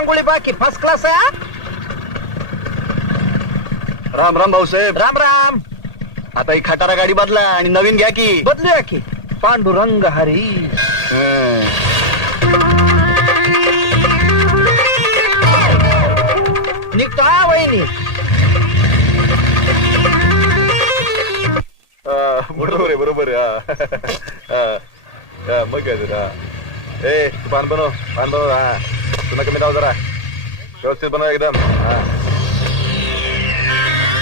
रांगोळी बाकी first class आहे. राम राम भाऊसाहेब. राम राम. आता ही खटारा गाडी बदला आणि नवीन घ्या की. बदलूया की. पांडुरंग हरी. निघतो हा वहिनी. बरोबर आहे बरोबर आहे. मग काय तू पान बनव. हा तुला कमी राव जरा व्यवस्थित बनव एकदम.